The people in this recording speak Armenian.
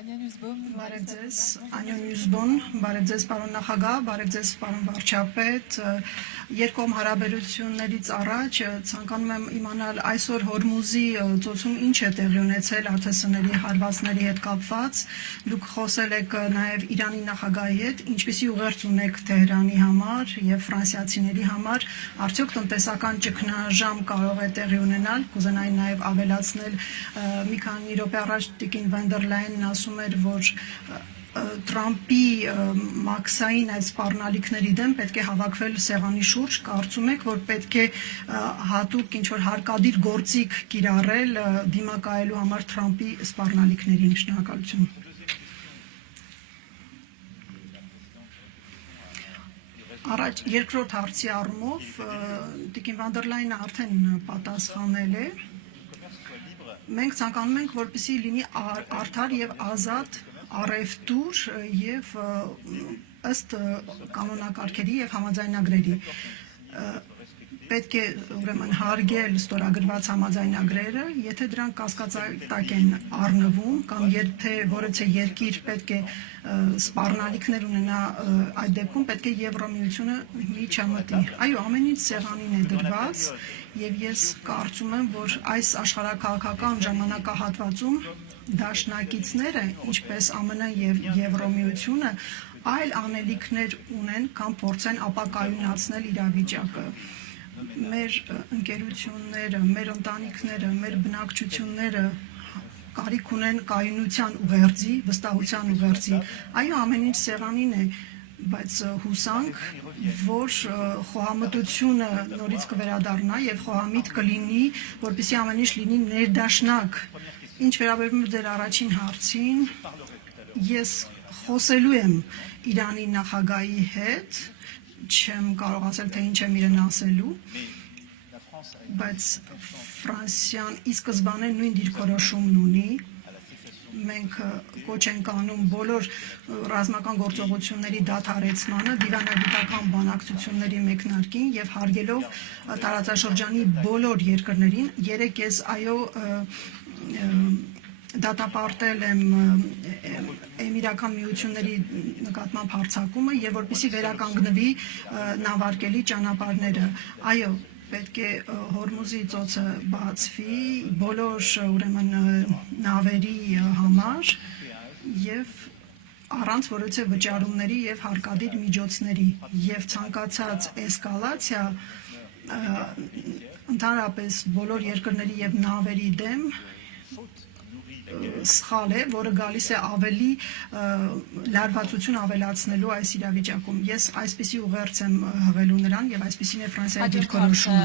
Բարև ձեզ, Անյա Նյուզբոն, բարև ձեզ պարոն նախագահ, բարև ձեզ պարոն վարչապետ, երկկողմ հարաբերություններից առաջ ցանկանում եմ իմանալ այսօր Հորմուզի ծոցում ինչ է տեղի ունեցել ԱԹՍ-ների հարվածների հետ կապված, դուք խոսել եք նաև Իրանի նախագահի հետ, ինչպիսի ուղերձ ունեք Թեհրանի համար եւ ֆրանսիացիների համար, արդյոք տնտեսական ճգնաժամ կարող է տեղի ունենալ, կուզենայի նաև ավելացնել մի քանի րոպե առաջ Տիկին Վան դեր Լայենն ասում էր, որ Թրամփի մաքսային այդ սպառնալիքների դեմ պետք է հավաքվել սեղանի շուրջ, կարծում եք, որ պետք է հատուկ ինչ-որ հարկադիր գործիք կիրառել դիմակայելու համար Թրամփի սպառնալիքներին, շնորհակալություն։ Առաջ երկրորդ հարցի առումով Տիկին Վան դեր Լայենը արդեն պատասխանել է։ Մենք ցանկանում ենք, որպեսզի լինի արդար եւ ազատ առևտուր եւ ըստ կանոնակարգերի եւ համաձայնագրերի պետք է ուրեմն հարգել ստորագրված համաձայնագրերը, եթե դրանք կասկածատակ են առնվում կամ եթե որևէ երկիր պետք է սպառնալիքներ ունենա այդ դեպքում պետք է Եվրոմիությունը միջամտի։ Այո, ամեն ինչ սեղանին է դրված եւ ես կարծում եմ, որ այս աշխարհաքաղաքական ժամանակահատվածում դաշնակիցները, ինչպես ԱՄՆ եւ Եվրոմիությունը, այլ անելիքներ ունեն կամ փորձեն ապակայունացնել իրավիճակը։ Մեր ընկերությունները, մեր ընտանիքները, մեր բնակչությունները կարիք ունեն կայունության ուղերձի, վստահության ուղերձի։ Այո, ամեն ինչ սեղանին է, բայց հուսանք, որ խոհամտությունը նորից կվերադառնա եւ խոհամիտ կլինի, որպեսզի ամեն ինչ լինի ներդաշնակ։ Ինչ վերաբերում է ձեր առաջին հարցին, ես խոսելու եմ Իրանի նախագահի հետ, չեմ կարող ասել, թե ինչ եմ իրեն ասելու, բայց Ֆրանսիան ի սկզբանե նույն դիրքորոշումն ունի, մենք կոչ ենք անում բոլոր ռազմական գործողությունների դադարեցմանը, դիվանագիտական բանակցությունների մեկնարկին եւ հարգելով տարածաշրջանի բոլոր երկրներին, երեք ես դատապարտել եմ Էմիրական միությունների նկատմամբ հարձակումը եւ որպեսզի վերականգնվի նավարկելի ճանապարհները։ Այո, պետք է Հորմուզի ծոցը բացվի բոլոր ուրեմն նավերի համար եւ առանց որևէ վճարումների եւ հարկադիր միջոցների եւ ցանկացած էսկալացիա ընդհանրապես բոլոր երկրների եւ նավերի դեմ սխալ է, որը գալիս է ավելի լարվածություն ավելացնելու այս իրավիճակում։ Ես այսպիսի ուղերձ եմ հղելու նրան եւ այսպիսին է Ֆրանսիայի դիրքորոշումը։